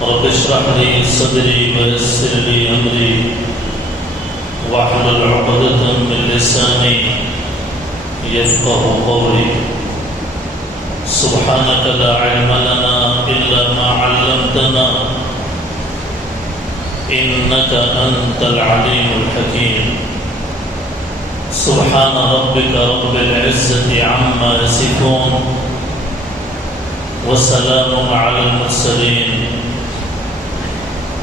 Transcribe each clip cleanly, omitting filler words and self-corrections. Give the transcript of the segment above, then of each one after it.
رب اشرح لي صدري ويسر لي أمري واحلل عقدة من لساني يفقه قولي سبحانك لا علم لنا إلا ما علمتنا إنك أنت العليم الحكيم سبحان ربك رب العزة عما يصفون وسلام على المرسلين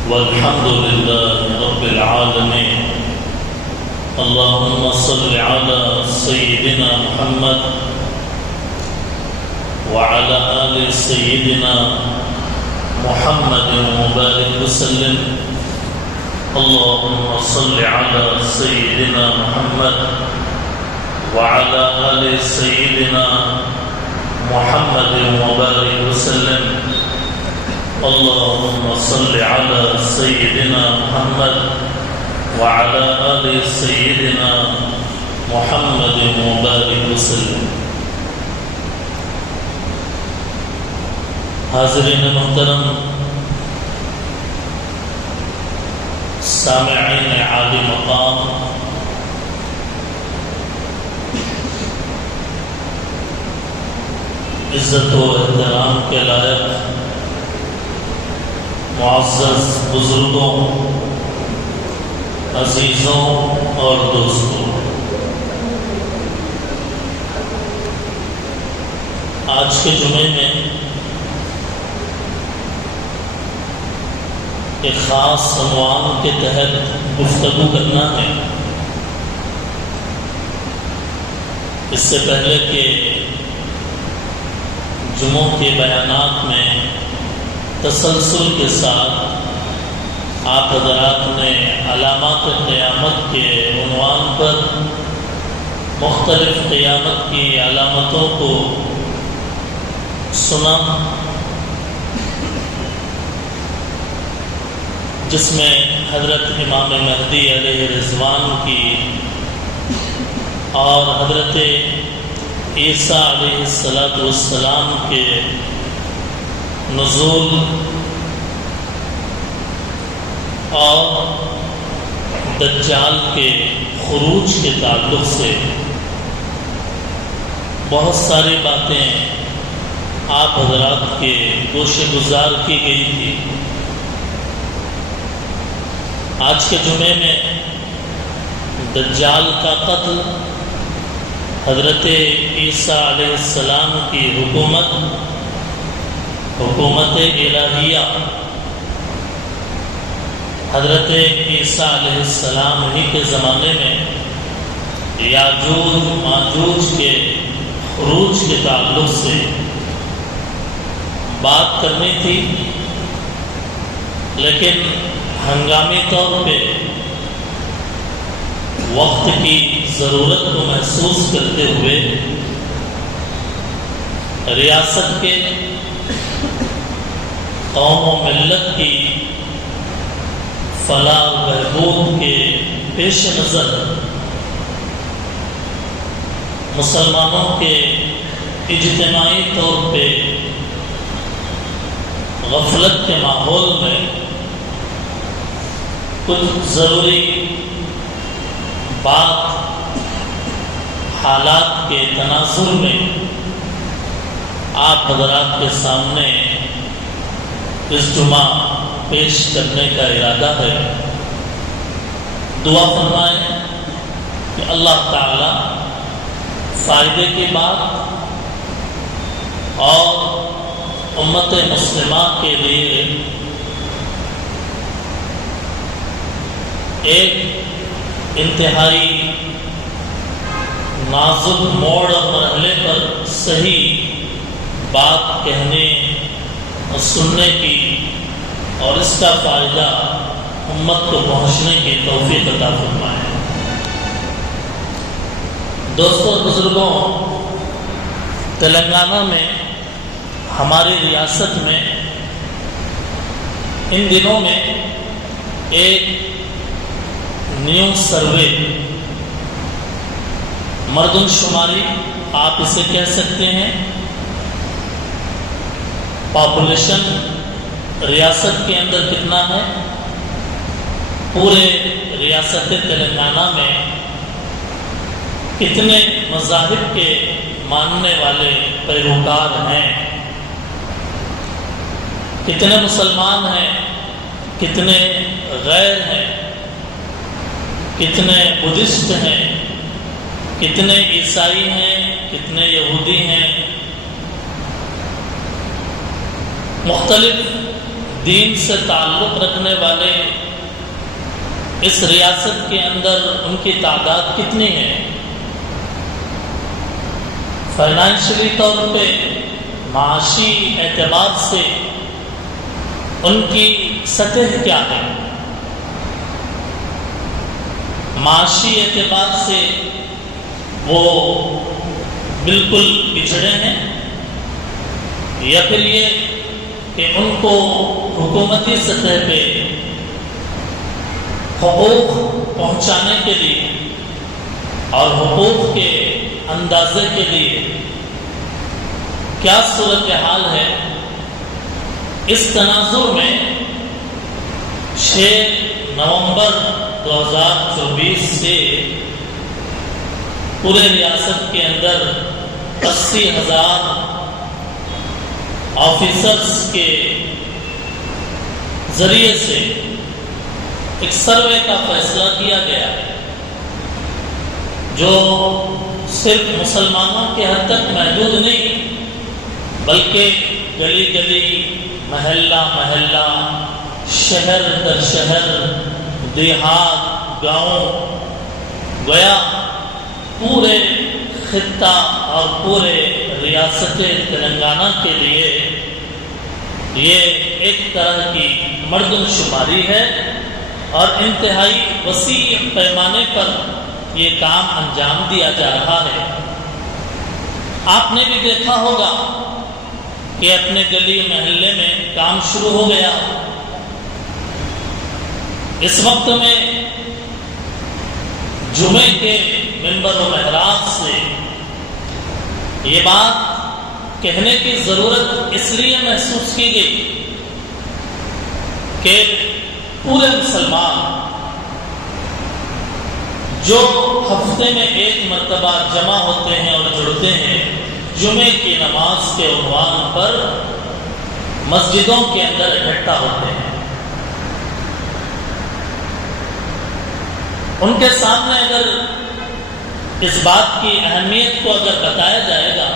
والحمد لله رب العالمين. اللهم صل على سيدنا محمد وعلى آل سيدنا محمد وبارك وسلم. اللهم صل على سيدنا محمد وعلى آل سيدنا محمد وبارك وسلم. اللهم صل على سيدنا محمد وعلى آل سيدنا محمد وبارك وسلم. حاضرین محترم، سامعین عالی مقام، عزت و احترام کے لائق معزز بزرگوں، عزیزوں اور دوستوں، آج کے جمعے میں ایک خاص عنوان کے تحت گفتگو کرنا ہے. اس سے پہلے کہ جمعوں کے بیانات میں تسلسل کے ساتھ آپ حضرات نے علامات قیامت کے عنوان پر مختلف قیامت کی علامتوں کو سنا، جس میں حضرت امام مہدی علیہ رضوان کی اور حضرت عیسیٰ علیہ السلام کے نزول اور دجال کے خروج کے تعلق سے بہت ساری باتیں آپ حضرات کے گوشے گزار کی گئی تھی. آج کے جمعے میں دجال کا قتل، حضرت عیسیٰ علیہ السلام کی حکومت الہیہ، حضرت عیسیٰ علیہ السلام ہی کے زمانے میں یاجوج ماجوج کے خروج کے تعلق سے بات کرنی تھی، لیکن ہنگامی طور پہ وقت کی ضرورت کو محسوس کرتے ہوئے ریاست کے قوم و ملت کی فلاح و بہبود کے پیش نظر مسلمانوں کے اجتماعی طور پہ غفلت کے ماحول میں کچھ ضروری بات حالات کے تناظر میں آپ حضرات کے سامنے اس جمعہ پیش کرنے کا ارادہ ہے. دعا فرمائیں کہ اللہ تعالی فائدے کی بات اور امت مسلمہ کے لیے ایک انتہائی نازک موڑ اور مرحلے پر صحیح بات کہنے اور سننے کی اور اس کا فائدہ امت کو پہنچنے کی توفیق عطا فرمائے. دوستوں اور بزرگوں، تلنگانہ میں، ہماری ریاست میں ان دنوں میں ایک نیو سروے، مردم شماری آپ اسے کہہ سکتے ہیں، پاپولیشن ریاست کے اندر کتنا ہے؟ پورے ریاست تلنگانہ میں کتنے مذاہب کے ماننے والے پیروکار ہیں؟ کتنے مسلمان ہیں؟ کتنے غیر ہیں؟ کتنے بدھسٹ ہیں؟ کتنے عیسائی ہیں؟ کتنے یہودی ہیں؟ مختلف دین سے تعلق رکھنے والے اس ریاست کے اندر ان کی تعداد کتنی ہے؟ فائنانشلی طور پہ، معاشی اعتبار سے ان کی سطح کیا ہے؟ معاشی اعتبار سے وہ بالکل پچھڑے ہیں، یا پھر یہ کہ ان کو حکومتی سطح پہ حقوق پہنچانے کے لیے اور حقوق کے اندازے کے لیے کیا صورتحال ہے؟ اس تناظر میں 6 نومبر 2024 سے پورے ریاست کے اندر 80,000 آفیسرز کے ذریعے سے ایک سروے کا فیصلہ کیا گیا ہے، جو صرف مسلمانوں کے حد تک محدود نہیں، بلکہ گلی گلی، محلہ محلہ، شہر در شہر، دیہات، گاؤں، گویا پورے خطہ اور پورے ریاست تلنگانہ کے لیے یہ ایک طرح کی مردم شماری ہے، اور انتہائی وسیع پیمانے پر یہ کام انجام دیا جا رہا ہے۔ آپ نے بھی دیکھا ہوگا کہ اپنے گلی محلے میں کام شروع ہو گیا۔ اس وقت میں جمعے کے منبر و محراب سے یہ بات کہنے کی ضرورت اس لیے محسوس کی گئی کہ پورے مسلمان جو ہفتے میں ایک مرتبہ جمع ہوتے ہیں اور جڑتے ہیں جمعے کی نماز کے عنوان پر، مسجدوں کے اندر اکٹھا ہوتے ہیں، ان کے سامنے اگر اس بات کی اہمیت کو اگر بتایا جائے گا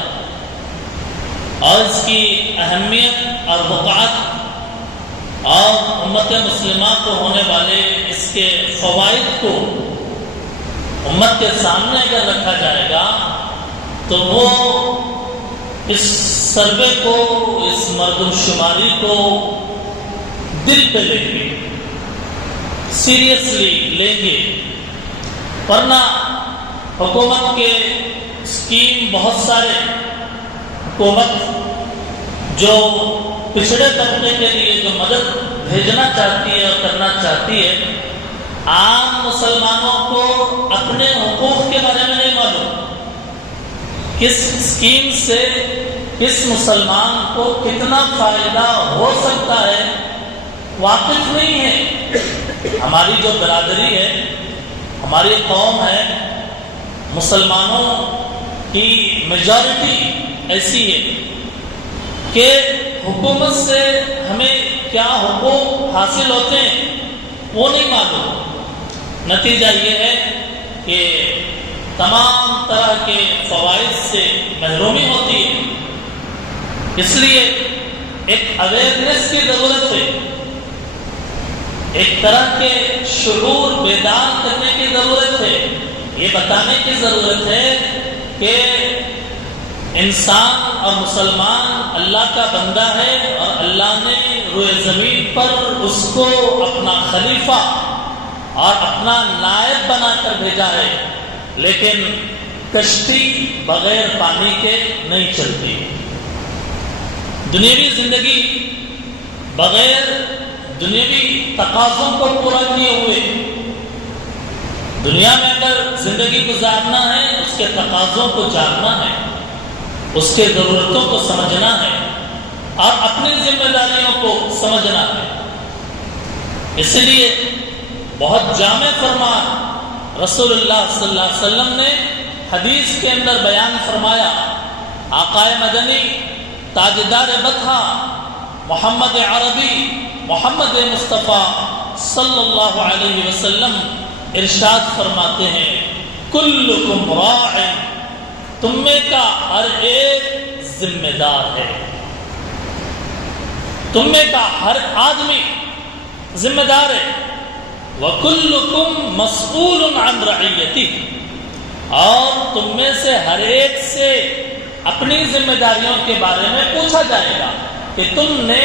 اور اس کی اہمیت اور وقعت اور امت مسلمہ کو ہونے والے اس کے فوائد کو امت کے سامنے اگر رکھا جائے گا، تو وہ اس سروے کو، اس مردم شماری کو دل پہ لیں گے، سیریسلی لیں گے، ورنہ حکومت کے اسکیم بہت سارے، حکومت جو پچھڑے طبقے کے لیے جو مدد بھیجنا چاہتی ہے اور کرنا چاہتی ہے، عام مسلمانوں کو اپنے حقوق کے بارے میں نہیں معلوم، کس اسکیم سے کس مسلمان کو کتنا فائدہ ہو سکتا ہے واقف نہیں ہے۔ ہماری جو برادری ہے، ہماری قوم ہے، مسلمانوں کی میجورٹی ایسی ہے کہ حکومت سے ہمیں کیا حقوق حاصل ہوتے ہیں وہ نہیں معلوم۔ نتیجہ یہ ہے کہ تمام طرح کے فوائد سے محرومی ہوتی ہے۔ اس لیے ایک اویئرنیس کی ضرورت ہے، ایک طرح کے شعور بیدار کرنے کی ضرورت ہے، یہ بتانے کی ضرورت ہے کہ انسان اور مسلمان اللہ کا بندہ ہے، اور اللہ نے روئے زمین پر اس کو اپنا خلیفہ اور اپنا نائب بنا کر بھیجا ہے، لیکن کشتی بغیر پانی کے نہیں چلتی۔ دنیاوی زندگی بغیر دنیاوی تقاضوں کو پورا کیے ہوئے، دنیا میں اگر زندگی گزارنا ہے اس کے تقاضوں کو جاننا ہے، اس کے ضرورتوں کو سمجھنا ہے، اور اپنی ذمہ داریوں کو سمجھنا ہے۔ اس لیے بہت جامع فرمان رسول اللہ صلی اللہ علیہ وسلم نے حدیث کے اندر بیان فرمایا۔ آقا مدنی تاجدار بطحہ محمد عربی محمد مصطفیٰ صلی اللہ علیہ وسلم ارشاد فرماتے ہیں، کلکم راع، تم میں کا ہر ایک ذمہ دار ہے، تم میں کا ہر آدمی ذمہ دار ہے۔ وَكُلُّكُمْ مَسْئُولٌ عَنْ رَعِيَّتِهِ، اور تم میں سے ہر ایک سے اپنی ذمہ داریوں کے بارے میں پوچھا جائے گا کہ تم نے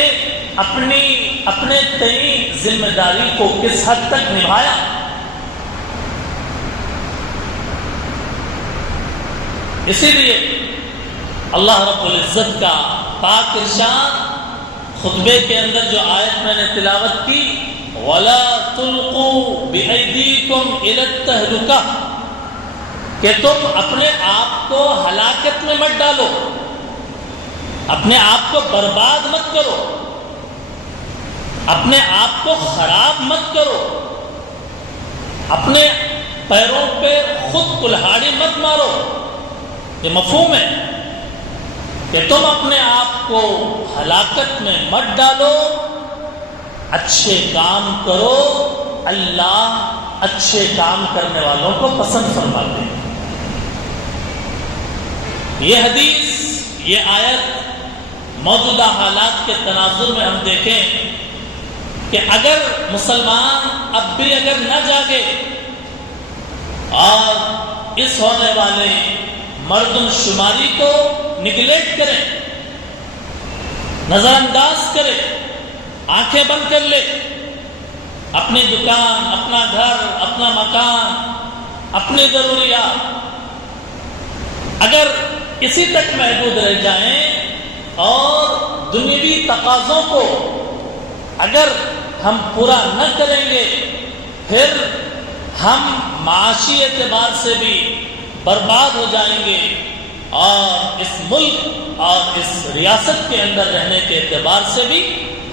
اپنے تئیں ذمہ داری کو کس حد تک نبھایا۔ اسی لیے اللہ رب العزت کا پاک ارشاد خطبے کے اندر جو آیت میں نے تلاوت کی، وَلَا تُلْقُوا بِأَيْدِيكُمْ إِلَى التَّهْلُكَةِ، کہ تم اپنے آپ کو ہلاکت میں مت ڈالو، اپنے آپ کو برباد مت کرو، اپنے آپ کو خراب مت کرو، اپنے پیروں پہ خود کلہاڑی مت مارو۔ یہ مفہوم ہے کہ تم اپنے آپ کو ہلاکت میں مت ڈالو، اچھے کام کرو، اللہ اچھے کام کرنے والوں کو پسند فرماتے ہیں۔ یہ حدیث، یہ آیت موجودہ حالات کے تناظر میں ہم دیکھیں کہ اگر مسلمان اب بھی اگر نہ جاگے اور اس ہونے والے مردم شماری کو نگلیکٹ کرے، نظر انداز کرے، آنکھیں بند کر لے، اپنی دکان، اپنا گھر، اپنا مکان، اپنی ضروریات اگر اسی تک محدود رہ جائیں اور دنیوی تقاضوں کو اگر ہم پورا نہ کریں گے، پھر ہم معاشی اعتبار سے بھی برباد ہو جائیں گے اور اس ملک اور اس ریاست کے اندر رہنے کے اعتبار سے بھی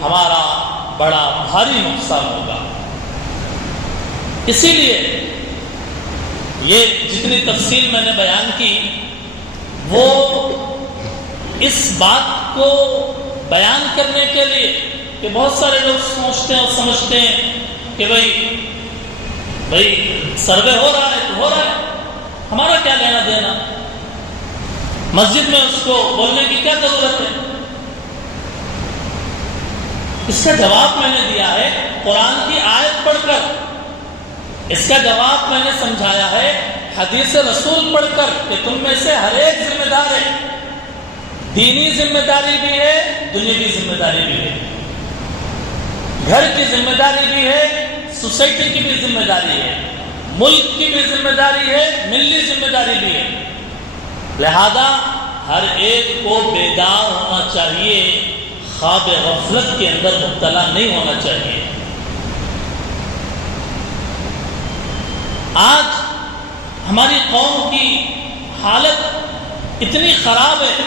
ہمارا بڑا بھاری نقصان ہوگا۔ اسی لیے یہ جتنی تفصیل میں نے بیان کی وہ اس بات کو بیان کرنے کے لیے کہ بہت سارے لوگ سوچتے ہیں اور سمجھتے ہیں کہ بھائی سروے ہو رہا ہے تو ہو رہا ہے، ہمارا کیا لینا دینا، مسجد میں اس کو بولنے کی کیا ضرورت ہے۔ اس کا جواب میں نے دیا ہے قرآن کی آیت پڑھ کر، اس کا جواب میں نے سمجھایا ہے حدیث رسول پڑھ کر کہ تم میں سے ہر ایک ذمہ دار ہے، دینی ذمہ داری بھی ہے، دنیاوی ذمہ داری بھی ہے، گھر کی ذمہ داری بھی ہے، سوسائٹی کی بھی ذمہ داری ہے، ملک کی بھی ذمہ داری ہے، ملی ذمہ داری بھی ہے۔ لہذا ہر ایک کو بیدار ہونا چاہیے، خواب غفلت کے اندر مبتلا نہیں ہونا چاہیے۔ آج ہماری قوم کی حالت اتنی خراب ہے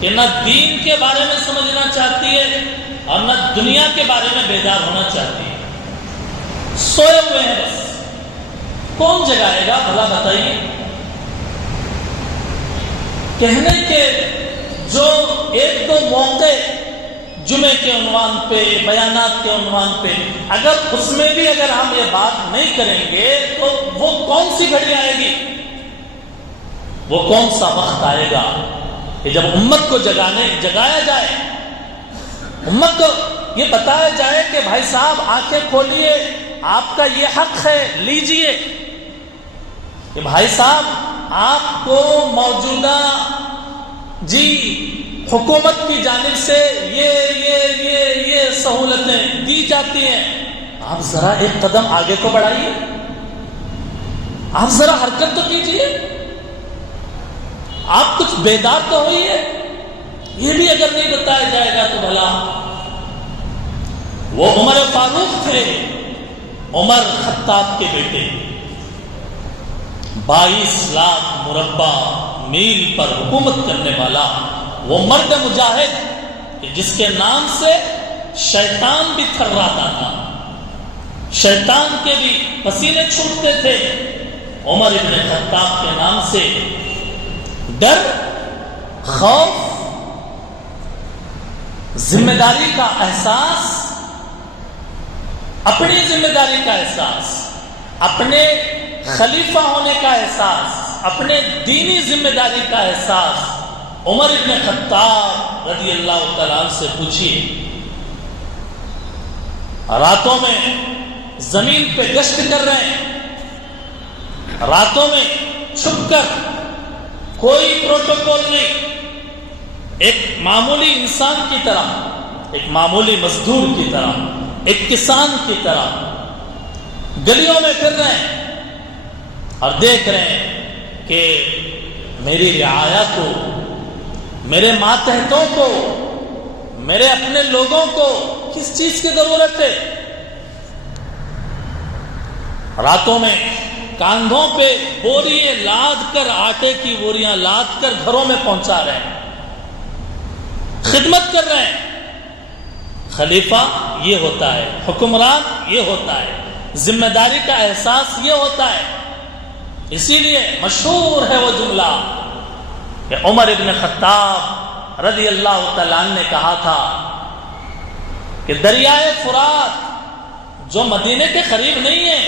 کہ نہ دین کے بارے میں سمجھنا چاہتی ہے اور نہ دنیا کے بارے میں بیدار ہونا چاہتی ہے، سوئے ہوئے ہیں بس۔ کون جگائے گا بھلا بتائیے؟ کہنے کے جو ایک دو موقع جمعے کے عنوان پہ، بیانات کے عنوان پہ، اگر اس میں بھی اگر ہم یہ بات نہیں کریں گے تو وہ کون سی گھڑی آئے گی، وہ کون سا وقت آئے گا کہ جب امت کو جگایا جائے، امت کو یہ بتایا جائے کہ بھائی صاحب آنکھیں کھولیے، آپ کا یہ حق ہے، لیجئے، کہ بھائی صاحب آپ کو موجودہ حکومت کی جانب سے یہ سہولتیں دی جاتی ہیں، آپ ذرا ایک قدم آگے کو بڑھائیے، آپ ذرا حرکت تو کیجئے، آپ کچھ بیدار تو ہوئیے۔ یہ بھی اگر نہیں بتایا جائے گا تو بھلا وہ عمر فاروق تھے، عمر خطاب کے بیٹے، 22 لاکھ مربع میل پر حکومت کرنے والا وہ مرد مجاہد کہ جس کے نام سے شیطان بھی تھراتا تھا، شیطان کے بھی پسینے چھوٹتے تھے، عمر ابن خطاب کے نام سے ڈر، خوف، ذمہ داری کا احساس، اپنی ذمہ داری کا احساس، اپنے خلیفہ ہونے کا احساس، اپنے دینی ذمہ داری کا احساس عمر ابن خطاب رضی اللہ تعالیٰ عنہ سے پوچھیے۔ راتوں میں زمین پہ گشت کر رہے ہیں، راتوں میں چھپ کر، کوئی پروٹوکول نہیں، ایک معمولی انسان کی طرح، ایک معمولی مزدور کی طرح، ایک کسان کی طرح گلیوں میں پھر رہے ہیں اور دیکھ رہے ہیں کہ میری رعایا کو، میرے ماتحتوں کو، میرے اپنے لوگوں کو کس چیز کی ضرورت ہے۔ راتوں میں کاندھوں پہ بوریاں لاد کر، آٹے کی بوریاں لاد کر گھروں میں پہنچا رہے ہیں، خدمت کر رہے ہیں۔ خلیفہ یہ ہوتا ہے، حکمران یہ ہوتا ہے، ذمہ داری کا احساس یہ ہوتا ہے۔ اسی لیے مشہور ہے وہ جملہ کہ عمر ابن خطاب رضی اللہ تعالیٰ عنہ نے کہا تھا کہ دریائے فرات جو مدینے کے قریب نہیں ہے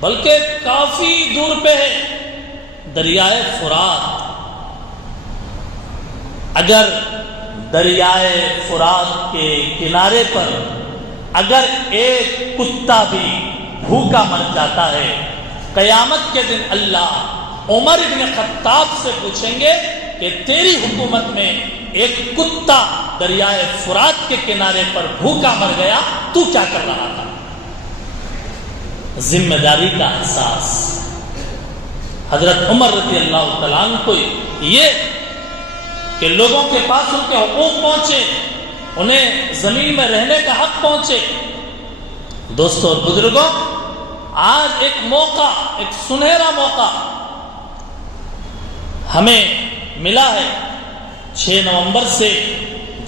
بلکہ کافی دور پہ ہے، دریائے فرات، اگر دریائے فرات کے کنارے پر اگر ایک کتا بھی بھوکا مر جاتا ہے، قیامت کے دن اللہ عمر ابن خطاب سے پوچھیں گے کہ تیری حکومت میں ایک کتا دریائے فرات کے کنارے پر بھوکا مر گیا، تو کیا کر رہا تھا؟ ذمہ داری کا احساس۔ حضرت عمر رضی اللہ تعالیٰ عنہ کو یہ کہ لوگوں کے پاس ان کے حقوق پہنچے، انہیں زمین میں رہنے کا حق پہنچے۔ دوستوں اور بزرگوں، آج ایک موقع، ایک سنہرا موقع ہمیں ملا ہے۔ 6 نومبر سے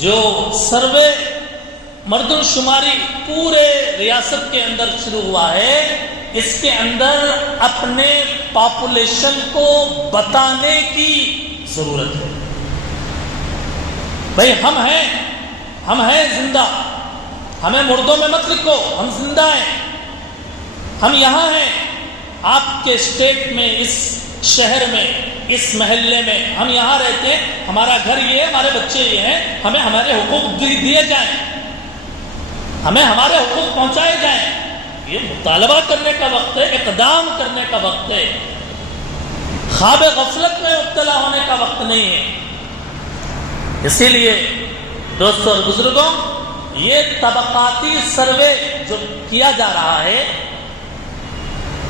جو سروے مردم شماری پورے ریاست کے اندر شروع ہوا ہے، اس کے اندر اپنے پاپولیشن کو بتانے کی ضرورت ہے۔ بھئی ہم ہیں زندہ، ہمیں مردوں میں مت لکھو، ہم زندہ ہیں، ہم یہاں ہیں، آپ کے اسٹیٹ میں، اس شہر میں، اس محلے میں، ہم یہاں رہتے ہیں، ہمارا گھر یہ ہے، ہمارے بچے یہ ہیں، ہمیں ہمارے حقوق دیے جائیں، ہمیں ہمارے حقوق پہنچائے جائیں۔ یہ مطالبہ کرنے کا وقت ہے، اقدام کرنے کا وقت ہے، خواب غفلت میں مبتلا ہونے کا وقت نہیں ہے۔ اسی لیے دوستوں اور بزرگوں، یہ طبقاتی سروے جو کیا جا رہا ہے،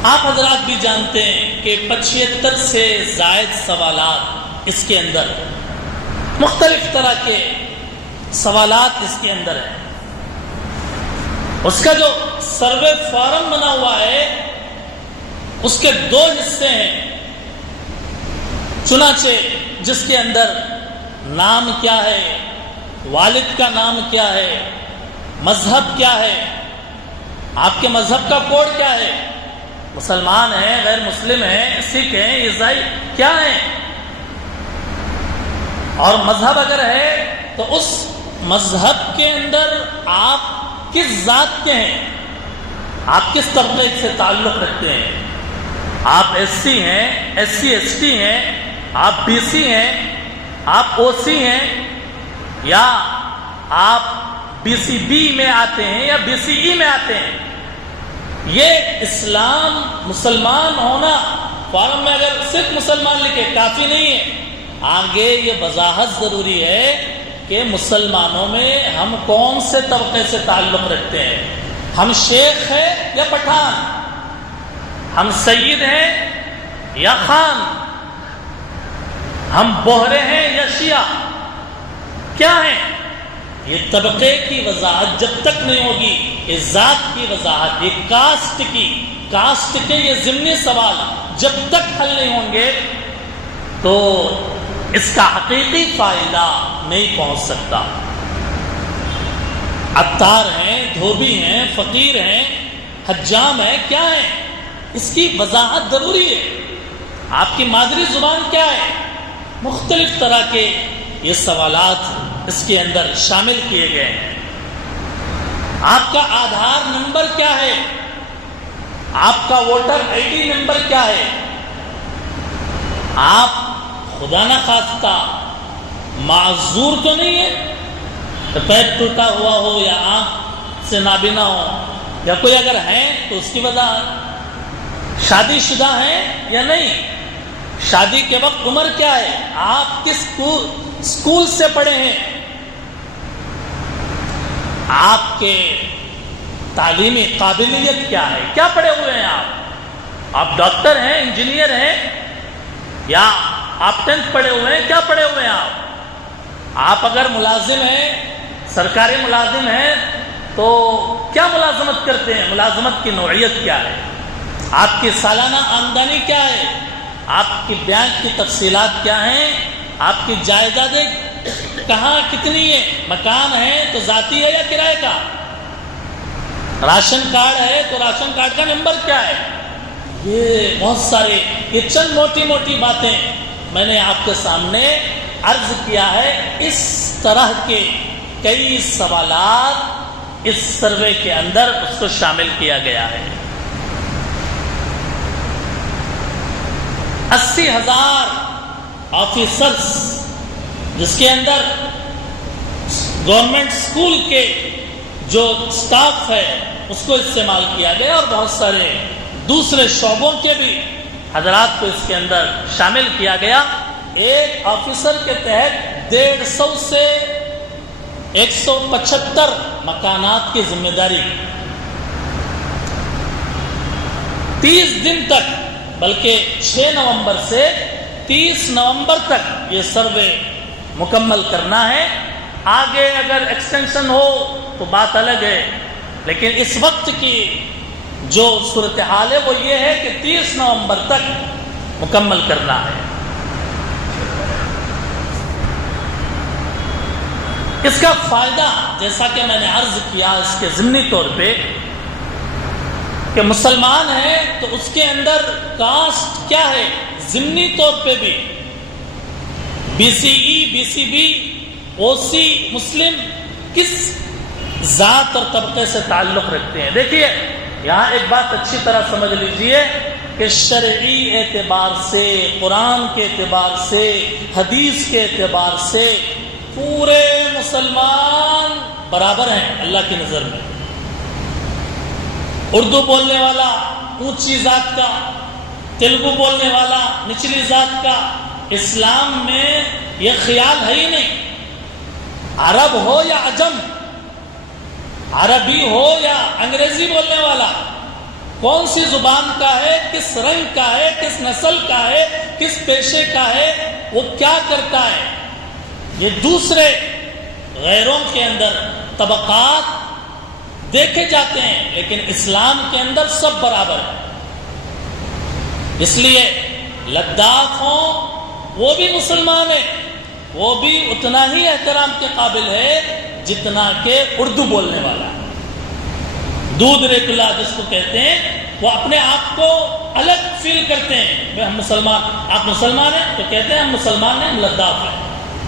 آپ حضرات بھی جانتے ہیں کہ 75 سے زائد سوالات اس کے اندر، مختلف طرح کے سوالات اس کے اندر ہیں۔ اس کا جو سروے فارم بنا ہوا ہے اس کے 2 حصے ہیں، چنانچہ جس کے اندر نام کیا ہے، والد کا نام کیا ہے، مذہب کیا ہے، آپ کے مذہب کا کوڈ کیا ہے، مسلمان ہیں، غیر مسلم ہیں، سکھ ہیں، عیسائی کیا ہیں، اور مذہب اگر ہے تو اس مذہب کے اندر آپ کس ذات کے ہیں، آپ کس طبقے سے تعلق رکھتے ہیں، آپ ایس سی ہیں، ایس سی ایس ٹی ہیں، آپ بی سی ہیں، آپ او سی ہیں، یا آپ بی سی بی میں آتے ہیں یا بی سی ای میں آتے ہیں۔ یہ اسلام، مسلمان ہونا فارم میں اگر صرف مسلمان لکھے کافی نہیں ہے، آگے یہ وضاحت ضروری ہے کہ مسلمانوں میں ہم کون سے طبقے سے تعلق رکھتے ہیں، ہم شیخ ہیں یا پٹھان، ہم سید ہیں یا خان، ہم بوہرے ہیں یا شیعہ، کیا ہیں؟ یہ طبقے کی وضاحت جب تک نہیں ہوگی، یہ ذات کی وضاحت، یہ کاسٹ کے یہ ضمنی سوال جب تک حل نہیں ہوں گے تو اس کا حقیقی فائدہ نہیں پہنچ سکتا۔ عطار ہیں، دھوبی ہیں، فقیر ہیں، حجام ہیں، کیا ہیں؟ اس کی وضاحت ضروری ہے۔ آپ کی مادری زبان کیا ہے؟ مختلف طرح کے یہ سوالات اس کے اندر شامل کیے گئے ہیں۔ آپ کا آدھار نمبر کیا ہے؟ آپ کا ووٹر آئی ڈی نمبر کیا ہے؟ آپ خدا نہ خواستہ معذور تو نہیں ہے؟ پیر ٹوٹا ہوا ہو یا آنکھ سے نابینا ہو یا کوئی اگر ہے تو اس کی وجہ، شادی شدہ ہیں یا نہیں، شادی کے وقت عمر کیا ہے، آپ کس اسکول سے پڑھے ہیں، آپ کے تعلیمی قابلیت کیا ہے، کیا پڑھے ہوئے ہیں آپ ڈاکٹر ہیں، انجینئر ہیں، یا آپ 10th پڑھے ہوئے ہیں، کیا پڑھے ہوئے ہیں آپ اگر ملازم ہیں، سرکاری ملازم ہیں تو کیا ملازمت کرتے ہیں، ملازمت کی نوعیت کیا ہے، آپ کی سالانہ آمدنی کیا ہے، آپ کی بینک کی تفصیلات کیا ہیں، آپ کی جائیدادیں کہاں کتنی ہے، مکان ہے تو ذاتی ہے یا کرائے کا، راشن کارڈ ہے تو راشن کارڈ کا نمبر کیا ہے۔ یہ بہت سارے، یہ چند موٹی موٹی باتیں میں نے آپ کے سامنے عرض کیا ہے۔ اس طرح کے کئی سوالات اس سروے کے اندر اس کو شامل کیا گیا ہے۔ 80,000 آفیسرز جس کے اندر گورنمنٹ اسکول کے جو سٹاف ہے اس کو استعمال کیا گیا، اور بہت سارے دوسرے شعبوں کے بھی حضرات کو اس کے اندر شامل کیا گیا۔ ایک آفیسر کے تحت 150 سے 175 مکانات کی ذمہ داری، 30 دن تک، بلکہ 6 نومبر سے 30 نومبر تک یہ سروے مکمل کرنا ہے۔ آگے اگر ایکسٹینشن ہو تو بات الگ ہے، لیکن اس وقت کی جو صورتحال ہے وہ یہ ہے کہ 30 نومبر تک مکمل کرنا ہے۔ اس کا فائدہ جیسا کہ میں نے عرض کیا اس کے ضمنی طور پہ کہ مسلمان ہے تو اس کے اندر کاسٹ کیا ہے، ضمنی طور پہ بھی بی سی ای، بی سی بی، او سی، مسلم کس ذات اور طبقے سے تعلق رکھتے ہیں۔ دیکھیے یہاں ایک بات اچھی طرح سمجھ لیجئے کہ شرعی اعتبار سے، قرآن کے اعتبار سے، حدیث کے اعتبار سے پورے مسلمان برابر ہیں اللہ کی نظر میں۔ اردو بولنے والا اونچی ذات کا، تیلگو بولنے والا نچلی ذات کا، اسلام میں یہ خیال ہے ہی نہیں۔ عرب ہو یا عجم، عربی ہو یا انگریزی بولنے والا، کون سی زبان کا ہے، کس رنگ کا ہے، کس نسل کا ہے، کس پیشے کا ہے، وہ کیا کرتا ہے، یہ دوسرے غیروں کے اندر طبقات دیکھے جاتے ہیں، لیکن اسلام کے اندر سب برابر ہیں۔ اس لیے لداخ ہوں وہ بھی مسلمان ہیں، وہ بھی اتنا ہی احترام کے قابل ہے جتنا کہ اردو بولنے والا ہے۔ دودھ ریکلا جس کو کہتے ہیں، وہ اپنے آپ کو الگ فیل کرتے ہیں، ہم مسلمان، آپ مسلمان ہیں تو کہتے ہیں ہم مسلمان ہیں، ہم لداخ ہیں۔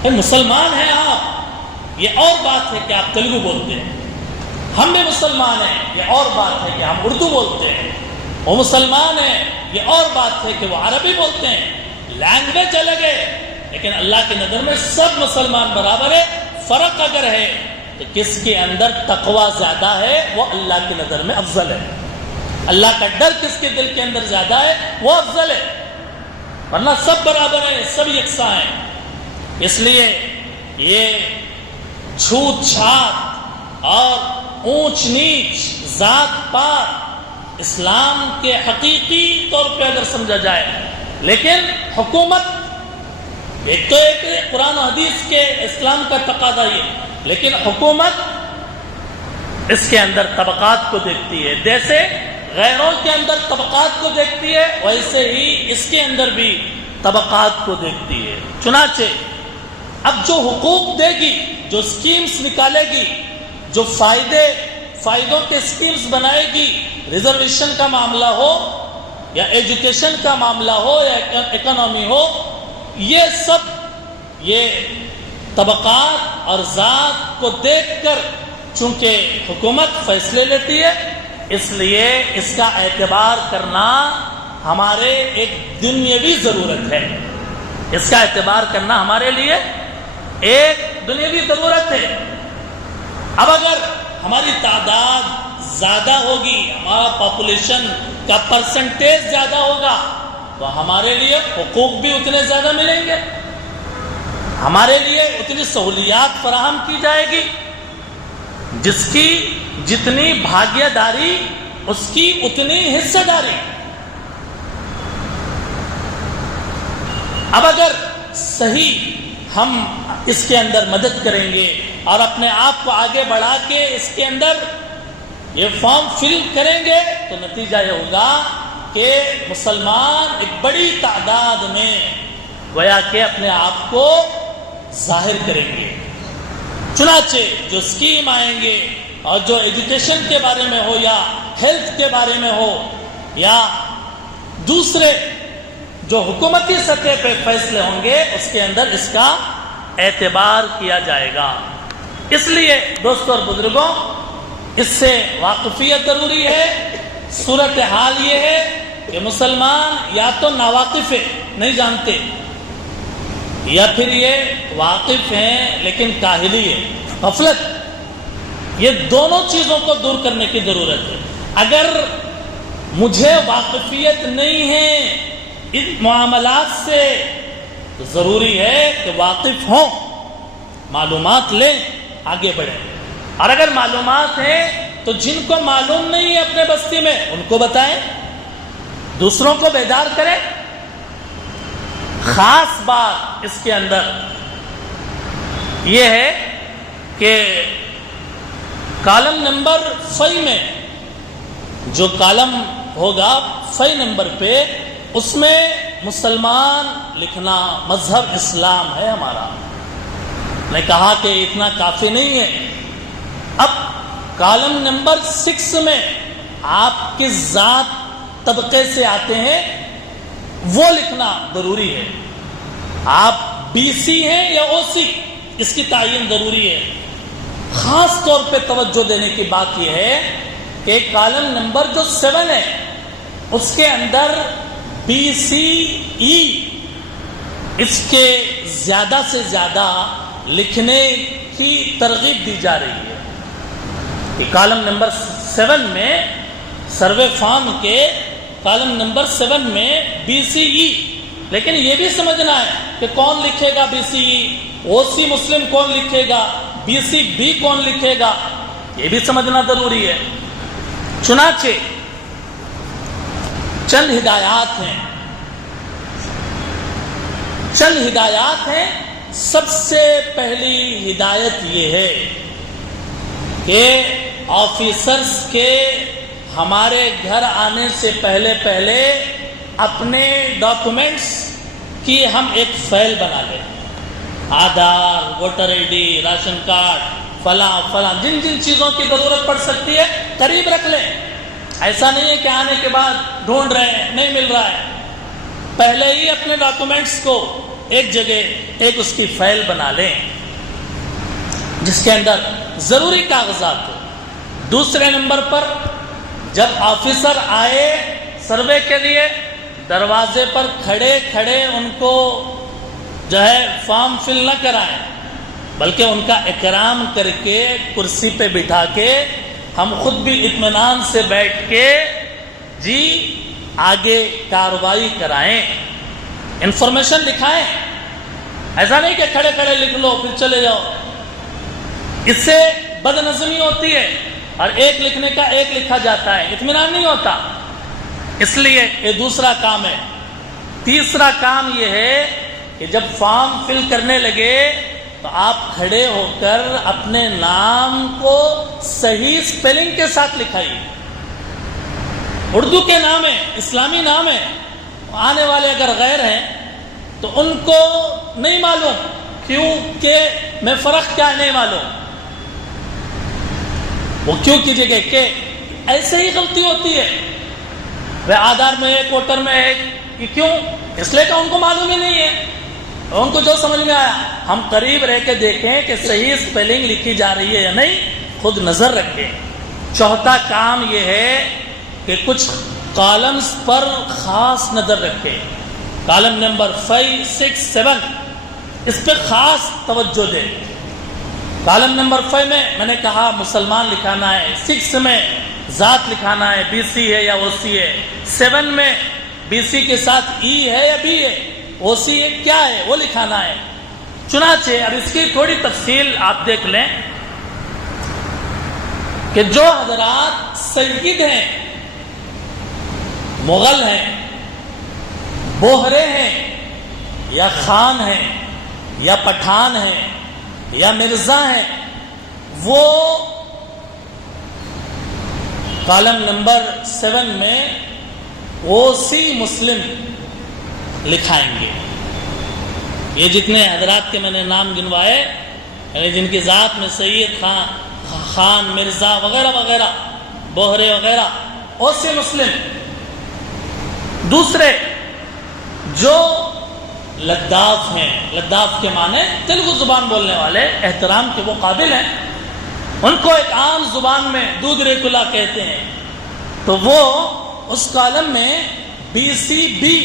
مسلمان ہیں آپ، یہ اور بات ہے کہ آپ تیلگو بولتے ہیں، ہم بھی مسلمان ہیں، یہ اور بات ہے کہ ہم اردو بولتے ہیں، وہ مسلمان ہیں، یہ اور بات ہے کہ وہ عربی بولتے ہیں۔ لینگویج الگ ہے، لیکن اللہ کی نظر میں سب مسلمان برابر ہے۔ فرق اگر ہے تو کس کے اندر تقوی زیادہ ہے وہ اللہ کی نظر میں افضل ہے، اللہ کا ڈر کس کے دل کے اندر زیادہ ہے وہ افضل ہے، ورنہ سب برابر ہیں، سب یکساں ہیں۔ اس لیے یہ چھوت چھات اور اونچ نیچ، ذات پات اسلام کے حقیقی طور پہ اگر سمجھا جائے، لیکن حکومت ایک تو ایک قرآن و حدیث کے اسلام کا تقاضا یہ، لیکن حکومت اس کے اندر طبقات کو دیکھتی ہے، جیسے غیروں کے اندر طبقات کو دیکھتی ہے ویسے ہی اس کے اندر بھی طبقات کو دیکھتی ہے۔ چنانچہ اب جو حقوق دے گی، جو سکیمز نکالے گی، جو فائدوں کے اسکیمز بنائے گی، ریزرویشن کا معاملہ ہو یا ایجوکیشن کا معاملہ ہو یا اکنامی ہو، یہ سب یہ طبقات اور ذات کو دیکھ کر چونکہ حکومت فیصلے لیتی ہے، اس لیے اس کا اعتبار کرنا ہمارے ایک دنیاوی ضرورت ہے۔ اس کا اعتبار کرنا ہمارے لیے ایک دنیاوی ضرورت ہے۔ اب اگر ہماری تعداد زیادہ ہوگی، ہمارا پاپولیشن کا پرسنٹیج زیادہ ہوگا، تو ہمارے لیے حقوق بھی اتنے زیادہ ملیں گے، ہمارے لیے اتنی سہولیات فراہم کی جائے گی، جس کی جتنی بھاگیہ داری اس کی اتنی حصہ داری۔ اب اگر صحیح ہم اس کے اندر مدد کریں گے اور اپنے آپ کو آگے بڑھا کے اس کے اندر یہ فارم فل کریں گے، تو نتیجہ یہ ہوگا کہ مسلمان ایک بڑی تعداد میں گویا کہ اپنے آپ کو ظاہر کریں گے۔ چنانچہ جو اسکیم آئیں گے اور جو ایجوکیشن کے بارے میں ہو یا ہیلتھ کے بارے میں ہو یا دوسرے جو حکومتی سطح پہ فیصلے ہوں گے، اس کے اندر اس کا اعتبار کیا جائے گا۔ اس لیے دوستوں اور بزرگوں، اس سے واقفیت ضروری ہے۔ صورتحال یہ ہے کہ مسلمان یا تو ناواقف ہے، نہیں جانتے، یا پھر یہ واقف ہیں لیکن کاہلی ہے، غفلت۔ یہ دونوں چیزوں کو دور کرنے کی ضرورت ہے۔ اگر مجھے واقفیت نہیں ہے ان معاملات سے، تو ضروری ہے کہ واقف ہوں، معلومات لیں، آگے بڑھیں۔ اور اگر معلومات ہیں تو جن کو معلوم نہیں ہے اپنے بستی میں، ان کو بتائیں، دوسروں کو بیدار کریں۔ خاص بات اس کے اندر یہ ہے کہ کالم نمبر 5 میں، جو کالم ہوگا 5 نمبر پہ، اس میں مسلمان لکھنا، مذہب اسلام ہے ہمارا۔ میں کہا کہ اتنا کافی نہیں ہے، اب کالم نمبر 6 میں آپ کس ذات طبقے سے آتے ہیں وہ لکھنا ضروری ہے۔ آپ بی سی ہیں یا او سی، اس کی تعین ضروری ہے۔ خاص طور پہ توجہ دینے کی بات یہ ہے کہ کالم نمبر جو 7 ہے، اس کے اندر بی سی ای، اس کے زیادہ سے زیادہ لکھنے کی ترغیب دی جا رہی ہے۔ کہ کالم نمبر 7 میں، سروے فارم کے کالم نمبر 7 میں بی سی ای، لیکن یہ بھی سمجھنا ہے کہ کون لکھے گا بی سی ای، او سی مسلم کون لکھے گا، بی سی بی کون لکھے گا، یہ بھی سمجھنا ضروری ہے۔ چنانچہ چند ہدایات ہیں۔ سب سے پہلی ہدایت یہ ہے کہ آفیسرز کے ہمارے گھر آنے سے پہلے اپنے ڈاکومنٹس کی ہم ایک فائل بنا لیں، Aadhaar, voter I D, ration card, فلاں جن چیزوں کی ضرورت پڑ سکتی ہے قریب رکھ لیں۔ ایسا نہیں ہے کہ آنے کے بعد ڈھونڈ رہے ہیں، نہیں مل رہا ہے، پہلے ہی اپنے ڈاکومنٹس کو ایک جگہ ایک اس کی فائل بنا لیں جس کے اندر ضروری کاغذات ہو۔ دوسرے نمبر پر، جب آفیسر آئے سروے کے لیے، دروازے پر کھڑے ان کو جو ہے فارم فل نہ کرائیں، بلکہ ان کا اکرام کر کے کرسی پہ بٹھا کے ہم خود بھی اطمینان سے بیٹھ کے جی آگے کارروائی کرائیں، انفارمیشن دکھائیں۔ ایسا نہیں کہ کھڑے لکھ لو پھر چلے جاؤ، اس سے بد نظمی ہوتی ہے اور ایک لکھنے کا ایک لکھا جاتا ہے، اطمینان نہیں ہوتا۔ اس لیے یہ دوسرا کام ہے۔ تیسرا کام یہ ہے کہ جب فارم فل کرنے لگے تو آپ کھڑے ہو کر اپنے نام کو صحیح سپیلنگ کے ساتھ لکھائیے۔ اردو کے نام ہے، اسلامی نام ہے، آنے والے اگر غیر ہیں تو ان کو نہیں معلوم، کیوں کہ میں فرق کیا ہے نہیں معلوم۔ وہ کیوں کیجیے گا کہ ایسے ہی غلطی ہوتی ہے. وہ آدھار میں ایک، ووٹر میں ایک، یہ کیوں؟ اس لیے کہ ان کو معلوم ہی نہیں ہے، ان کو جو سمجھ میں آیا. ہم قریب رہ کے دیکھیں کہ صحیح سپیلنگ لکھی جا رہی ہے یا نہیں، خود نظر رکھیں. چوتھا کام یہ ہے کہ کچھ کالمز پر خاص نظر رکھیں. کالم نمبر 5، 6، 7 اس پہ خاص توجہ دیں. کالم نمبر 5 میں نے کہا مسلمان لکھانا ہے، 6 میں ذات لکھانا ہے، بی سی ہے یا او سی ہے، 7 میں بی سی کے ساتھ ای ہے یا بی ہے، او سی ہے کیا ہے وہ لکھانا ہے. چنانچہ اب اس کی تھوڑی تفصیل آپ دیکھ لیں کہ جو حضرات سید ہیں، مغل ہیں، بوہرے ہیں، یا خان ہیں، یا پٹھان ہیں، یا مرزا ہیں، وہ کالم نمبر 7 میں او سی مسلم لکھائیں گے. یہ جتنے حضرات کے میں نے نام گنوائے، یعنی جن کی ذات میں سید، خان، مرزا وغیرہ وغیرہ، بوہرے وغیرہ، او سی مسلم. دوسرے جو لداف ہیں، لداف کے معنی تیلگو زبان بولنے والے، احترام کے وہ قابل ہیں، ان کو ایک عام زبان میں دودھ ریکولا کہتے ہیں، تو وہ اس کالم میں بی سی بی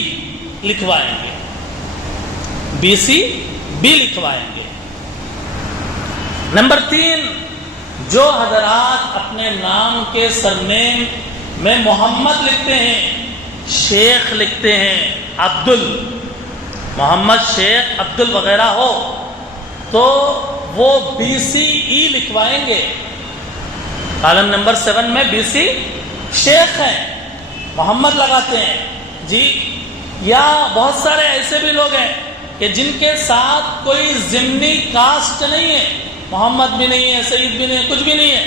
لکھوائیں گے، بی سی بی لکھوائیں گے. نمبر 3 جو حضرات اپنے نام کے سرنیم میں محمد لکھتے ہیں، شیخ لکھتے ہیں، محمد شیخ عبدل وغیرہ ہو، تو وہ بی سی ای لکھوائیں گے. کالم نمبر 7 میں بی سی شیخ ہیں، محمد لگاتے ہیں جی. یا بہت سارے ایسے بھی لوگ ہیں کہ جن کے ساتھ کوئی ضمنی کاسٹ نہیں ہے، محمد بھی نہیں ہے، سعید بھی نہیں ہے، کچھ بھی نہیں ہے،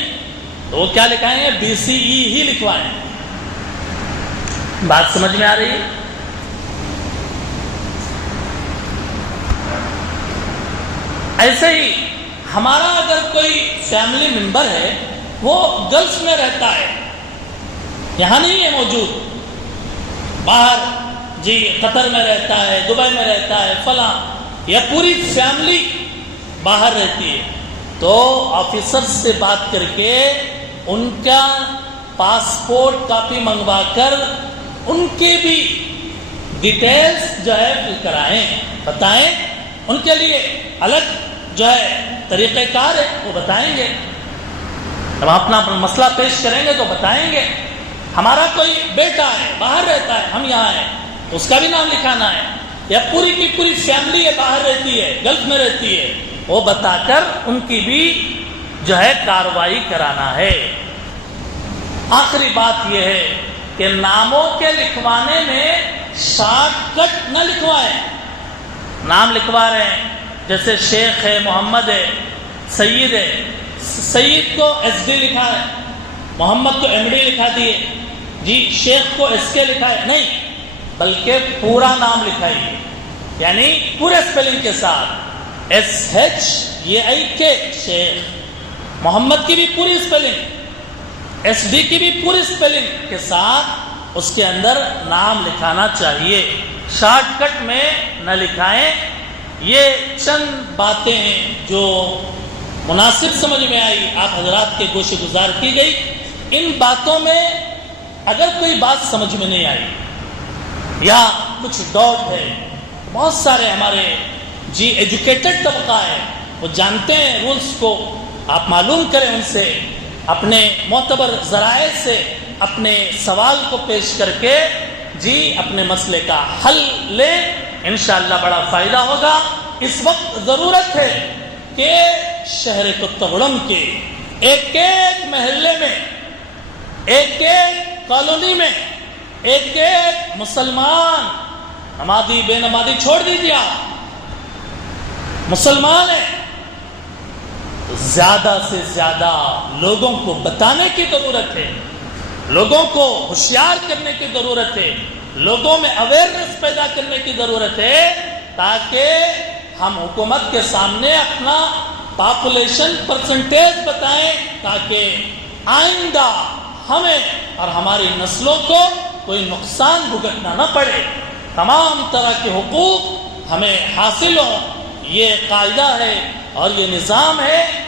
تو وہ کیا لکھائیں گے؟ بی سی ای ہی لکھوائیں. بات سمجھ میں آ رہی ہے؟ ایسے ہی ہمارا اگر کوئی فیملی ممبر ہے، وہ گلف میں رہتا ہے، یہاں نہیں ہے موجود، باہر جی قطر میں رہتا ہے، دبئی میں رہتا ہے، فلاں، یا پوری فیملی باہر رہتی ہے، تو آفیسر سے بات کر کے ان کا پاسپورٹ کاپی منگوا کر ان کے بھی ڈیٹیلز جو ہے فل کرائیں، بتائیں. ان کے لیے الگ جو ہے طریقہ کار ہے، وہ بتائیں گے. جب ہم اپنا مسئلہ پیش کریں گے تو بتائیں گے. ہمارا کوئی بیٹا ہے، باہر رہتا ہے، ہم یہاں ہیں، اس کا بھی نام لکھانا ہے، یا پوری کی پوری فیملی ہے، باہر رہتی ہے، گلف میں رہتی ہے، وہ بتا کر ان کی بھی جو ہے کارروائی کرانا ہے. آخری بات یہ ہے کہ ناموں کے لکھوانے میں شارٹ کٹ نہ لکھوائیں. نام لکھوا رہے ہیں، جیسے شیخ ہے، محمد ہے، سید ہے، سید کو ایس ڈی لکھا ہے، محمد کو ایم ڈی لکھا دیے جی، شیخ کو ایس کے لکھا ہے، نہیں، بلکہ پورا نام لکھائیے، یعنی پورے اسپیلنگ کے ساتھ، ایس ایچ اے آئی کے شیخ. محمد کی بھی پوری اسپیلنگ، ایس ڈی کی بھی پوری اسپیلنگ کے ساتھ اس کے اندر نام لکھانا چاہیے. شارٹ کٹ میں نہ لکھائیں. یہ چند باتیں ہیں جو مناسب سمجھ میں آئی، آپ حضرات کے گوش گزار کی گئی. ان باتوں میں اگر کوئی بات سمجھ میں نہیں آئی یا کچھ ڈاؤٹ ہے، بہت سارے ہمارے جی ایجوکیٹڈ طبقہ ہے، وہ جانتے ہیں رولز کو، آپ معلوم کریں ان سے، اپنے معتبر ذرائع سے اپنے سوال کو پیش کر کے جی اپنے مسئلے کا حل لیں، انشاءاللہ بڑا فائدہ ہوگا. اس وقت ضرورت ہے کہ شہر کتگڑم کے ایک ایک محلے میں، ایک ایک کالونی میں، ایک ایک مسلمان، نمازی بے نمازی چھوڑ دیجیے، آپ مسلمان ہیں، زیادہ سے زیادہ لوگوں کو بتانے کی ضرورت ہے، لوگوں کو ہوشیار کرنے کی ضرورت ہے، لوگوں میں اویئرنیس پیدا کرنے کی ضرورت ہے، تاکہ ہم حکومت کے سامنے اپنا پاپولیشن پرسنٹیج بتائیں، تاکہ آئندہ ہمیں اور ہماری نسلوں کو کوئی نقصان بھگتنا نہ پڑے، تمام طرح کے حقوق ہمیں حاصل ہوں۔ یہ قاعدہ ہے اور یہ نظام ہے